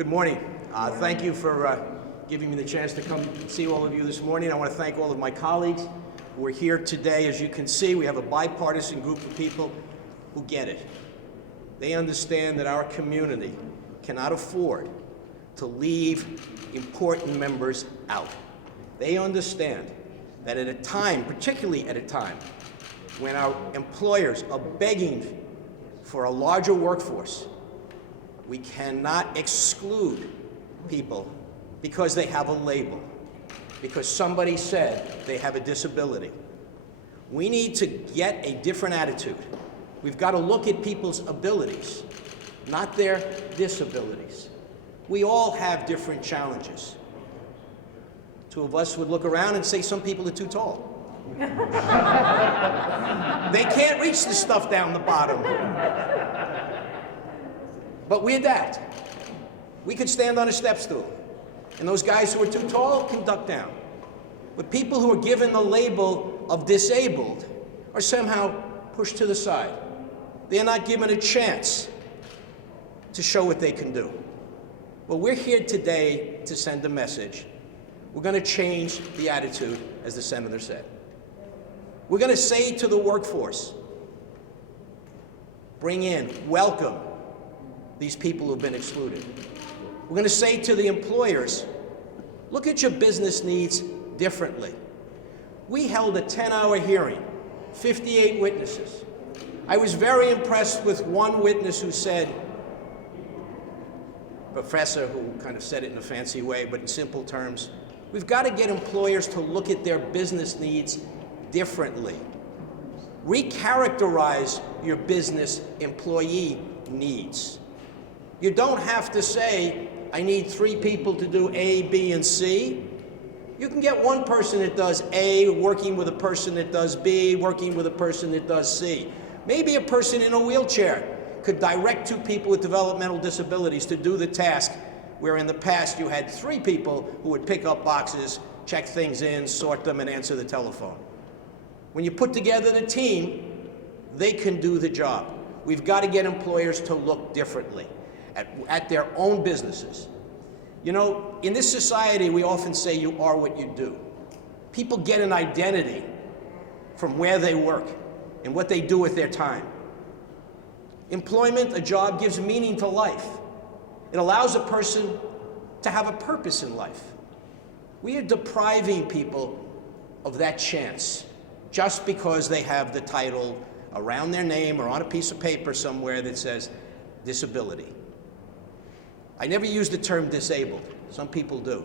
Good morning. Thank you for giving me the chance to come see all of you this morning. I want to thank all of my colleagues who are here today. As you can see, we have a bipartisan group of people who get it. They understand that our community cannot afford to leave important members out. They understand that at a time, particularly at a time, when our employers are begging for a larger workforce, we cannot exclude people because they have a label, because somebody said they have a disability. We need to get a different attitude. We've got to look at people's abilities, not their disabilities. We all have different challenges. Two of us would look around and say some people are too tall. They can't reach the stuff down the bottom. But we adapt. We could stand on a step stool, and those guys who are too tall can duck down. But people who are given the label of disabled are somehow pushed to the side. They're not given a chance to show what they can do. Well, we're here today to send a message. We're going to change the attitude, as the senator said. We're going to say to the workforce, bring in, welcome these people who've been excluded. We're going to say to the employers, look at your business needs differently. We held a 10-hour hearing, 58 witnesses. I was very impressed with one witness who said, professor who kind of said it in a fancy way, but in simple terms, we've got to get employers to look at their business needs differently. Recharacterize your business employee needs. You don't have to say, I need 3 people to do A, B, and C. You can get one person that does A, working with a person that does B, working with a person that does C. Maybe a person in a wheelchair could direct 2 people with developmental disabilities to do the task, where in the past you had 3 people who would pick up boxes, check things in, sort them, and answer the telephone. When you put together the team, they can do the job. We've got to get employers to look differently at their own businesses. You know, in this society, we often say you are what you do. People get an identity from where they work and what they do with their time. Employment, a job, gives meaning to life. It allows a person to have a purpose in life. We are depriving people of that chance just because they have the title around their name or on a piece of paper somewhere that says disability. I never use the term disabled. Some people do.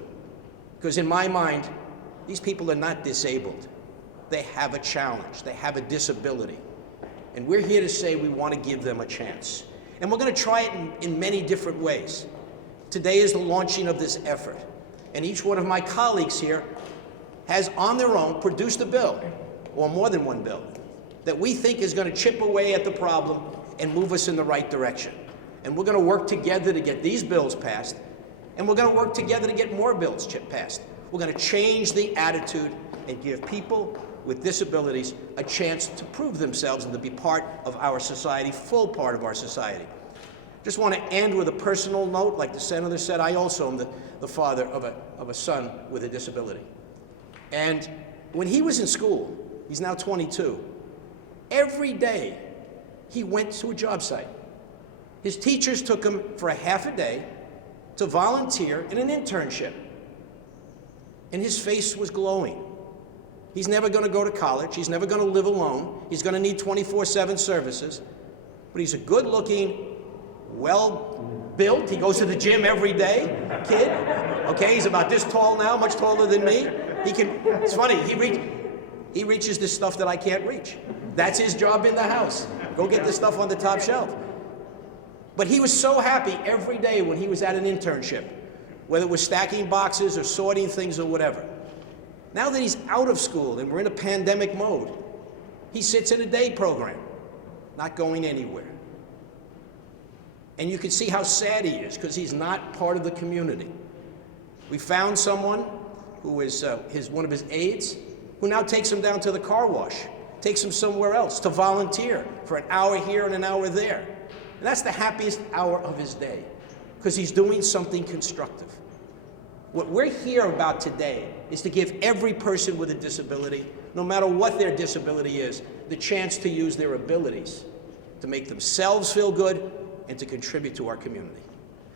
Because in my mind, these people are not disabled. They have a challenge. They have a disability. And we're here to say we want to give them a chance. And we're going to try it in many different ways. Today is the launching of this effort. And each one of my colleagues here has, on their own, produced a bill, or more than one bill, that we think is going to chip away at the problem and move us in the right direction. And we're going to work together to get these bills passed, and we're going to work together to get more bills passed. We're going to change the attitude and give people with disabilities a chance to prove themselves and to be part of our society, full part of our society. Just want to end with a personal note. Like the senator said, I also am the father of a son with a disability. And when he was in school, he's now 22, every day he went to a job site. His teachers took him for a half a day to volunteer in an internship. And his face was glowing. He's never going to go to college. He's never going to live alone. He's going to need 24/7 services. But he's a good-looking, well-built, he goes to the gym every day, kid. Okay, he's about this tall now, much taller than me. It's funny, he reaches this stuff that I can't reach. That's his job in the house. Go get this stuff on the top shelf. But he was so happy every day when he was at an internship, whether it was stacking boxes or sorting things or whatever. Now that he's out of school and we're in a pandemic mode, he sits in a day program, not going anywhere. And you can see how sad he is because he's not part of the community. We found someone who is one of his aides who now takes him down to the car wash, takes him somewhere else to volunteer for an hour here and an hour there. And that's the happiest hour of his day, because he's doing something constructive. What we're here about today is to give every person with a disability, no matter what their disability is, the chance to use their abilities to make themselves feel good and to contribute to our community.